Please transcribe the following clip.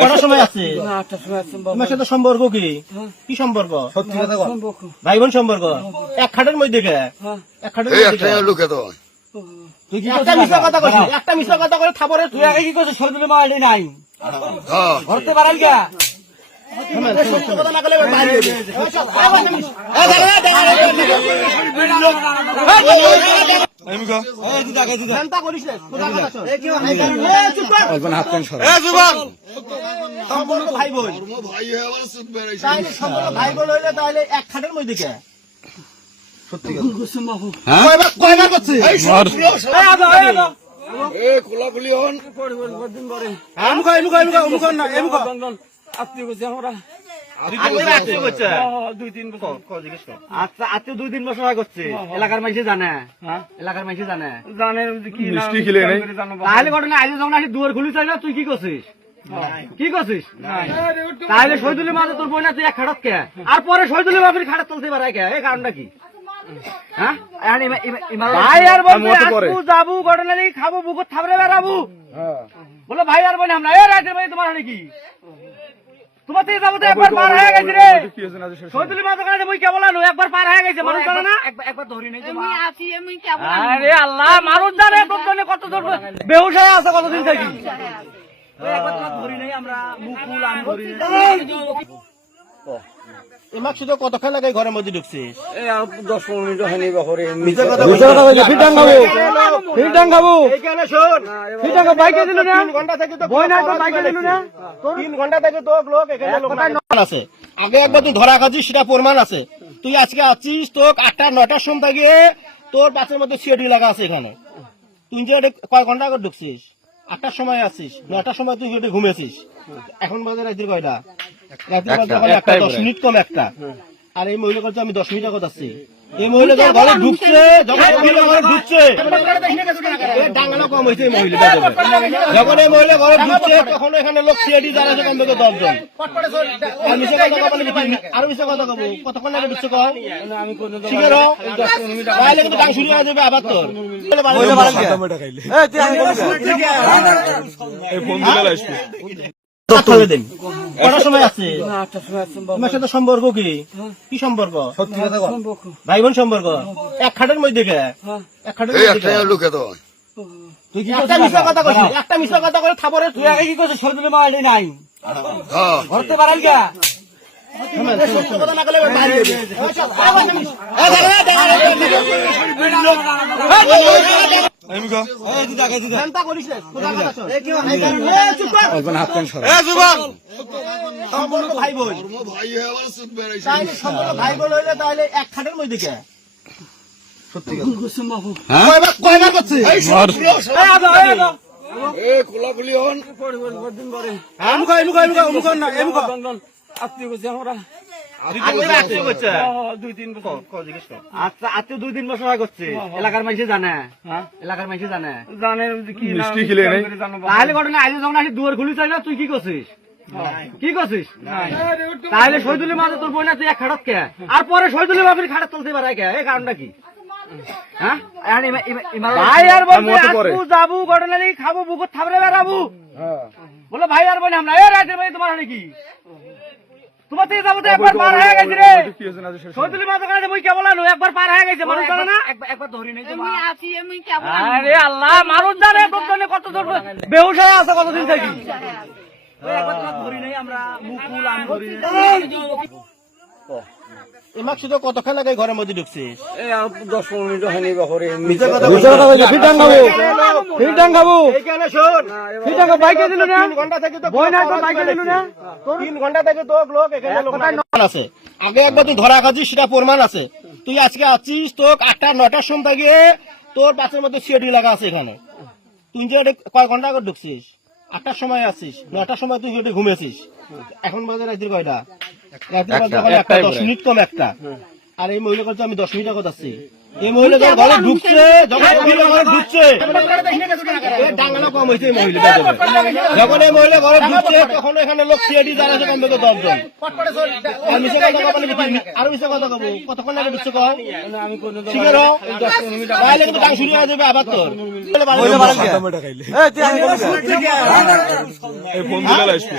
কটার সময় আছে? তোমার সাথে সম্পর্ক কি? কি সম্পর্ক? ভাই বোন সম্পর্ক? এক খাটের মধ্যে এক খাটের মধ্যে তুই কি একটা মিশা কথা কইছিস? একটা মিশা কথা করে থাপরে তুই আগে কি কইছিস? শরীরে মাইলি নাই ধরতে পারেন কে? ভাই বোন হইলে তাহলে এক খাটের মধ্যে কে? এলাকার মানুষ জানে? এলাকার মানুষ জানে তাহলে ঘটনা আজ যখন আসি দুয়ার খুলি চাই না তুই কি করছিস? কি করছিস? তাহলে শহীদুলের মাঝে তোর বই না তুই এক খাটত কে? আর পরে শহীদুলের বাপের খাটাত চলতে পারে কে? এই কারণটা কি? ভাই আর যাবো ঘটনা খাবো বুকুর থাপড়ে বেড়াবো বলো ভাই আর বোন আমরা এ রাতের ভাই তোমার নাকি তোমার থেকে যাবো তো একবার পার হয়ে গেছে রে শহীদুলের মাঝে কাছে মুই কেবল আনো একবার পার হয়ে গেছে মানুষ জানে না একবার ধরি নাই আরে আল্লাহ মানুষ জানে তোর জন্য কত দূর বেহুশ হয়ে আছে কতদিন থেকে একবার তোমার ধরি নাই আমরা মুকুল আমি ধরি এমাক শুধু কতক্ষণ লাগে ঘরের মধ্যে ঢুকছিস? 10-15 মিনিট হয়নি বাপরে মিছা কথা কইছিস ফিটাং খাবো এইখানে শুন ফিটাং বাইকে দিল না 3 ঘন্টা থেকে তো বই না তো বাইকে দিল না 3 ঘন্টা থেকে তো লোক এখানে লোক আছে আগে একবার তুই ধরা খাচ্ছিস সেটা প্রমাণ আছে তুই আজকে আছিস তো 8টা 9টার সময় থেকে তোর পাশের মধ্যে সিএডি লাগা আছে এখানে তুই যে কয় ঘন্টা আগে ঢুকছিস 8টার সময় আসিস 9টার সময় তুই হেঁটে ঘুমেছিস এখন বাজে রাত্রি কয়টা? রাত্রি 10 মিনিট কম একটা আর এই মহিলা করছে আমি 10 মিনিট আগে যাচ্ছি এই মহিলা ঘরে ঢুকছে যখন ঘরে ঢুকছে ডাঙ্গানো কম হয়েছে যখন এই মহিলা ঘরে ঢুকছে তখন এখানে লোক সিআইডি যারা আছে কম থেকে 10 জন আরো মিশে কথা কব কতক্ষণ আগে ঢুকছে কয় শিখের বাইরে কিন্তু গান শুনিয়ে যাবে আবার তোর কটার সময় আছে? তোমার সাথে সম্পর্ক কি? কি সম্পর্ক? ভাই বোন সম্পর্ক? এক খাটের মধ্যে এক খাটের মধ্যে তুই কি একটা মিশা কথা কইছিস? একটা মিশা কথা করে থাপরে তুই আগে কি কইছিস? শরীরে মাইলি নাই ধরতে পারেন কে? ভাই বোন হইলে তাহলে এক খাটের মধ্যে কে? এলাকার মানুষ জানে? এলাকার মানুষ জানে তাহলে ঘটনা আজ যখন আসি দুয়ার খুলি চাই না তুই কি করছিস? কি করছিস? তাহলে শহীদুলের মাঝে তোর বই না তুই এক খাটত কে? আর পরে শহীদুলের বাপের খাটাত চলতে পারে কে? এই কারণটা কি? ভাই আর বোন যাবো ঘটনা খাবো বুকুর থাপড়ে বেড়াবো বলো ভাই আর বোন আমরা এ রাতের ভাই তোমার নাকি তোমার থেকে যাবো তো একবার পার হয়ে গেছে রে শহীদুলের মাঝে কাছে মুই কেবল আনো একবার পার হয়ে গেছে মানুষ জানে না একবার ধরি নাই আরে আল্লাহ মানুষ জানে তোর জন্য কত দূর বেহুশ হয়ে আছে কতদিন থেকে একবার তোমার ধরি নাই আমরা মুকুল আমি ধরি এমাক শুধু কতক্ষণ লাগে ঘরের মধ্যে ঢুকছিস? 10-15 মিনিট হয়নি বাপরে মিছা কথা কইছিস ফিটাং খাবো এইখানে শুন ফিটাং বাইকে দিল না 3 ঘন্টা থেকে তো বই না তো বাইকে দিল না 3 ঘন্টা থেকে তো লোক এখানে লোক আছে আগে একবার তুই ধরা খাচ্ছিস সেটা প্রমাণ আছে তুই আজকে আছিস তো 8টা 9টার সময় থেকে তোর পাশের মধ্যে সিএডি লাগা আছে এখানে তুই যে কয় ঘন্টা আগে ঢুকছিস 8টার সময় আসিস 9টার সময় তুই হেঁটে ঘুমেছিস এখন বাজে রাত্রি কয়টা? রাত্রি 10 মিনিট কম একটা আর এই মহিলা করছে আমি 10 মিনিট আগে যাচ্ছি এই মহিলা যখন ঘরে ঢুকছে, যখন এই মহিলা ঘরে ঢুকছে, ডাঙ্গানো কম হয়েছে এই মহিলা। যখন এই মহিলা ঘরে ঢুকছে তখন এখানে লোক সিআইডি যারা আছে কমবে 10 জন। আর মিছে কথা কব না, আর মিছে কথা কব, কতক্ষণ আগে ঢুকছে কয় আমি কোন শিকার হও, তাহলে কিন্তু ডাং শুরু হয়ে যাবে আবার তোর মহিলা বাড়ি খাইলে এই তুই আমি এই ফোন দিলে আসবি।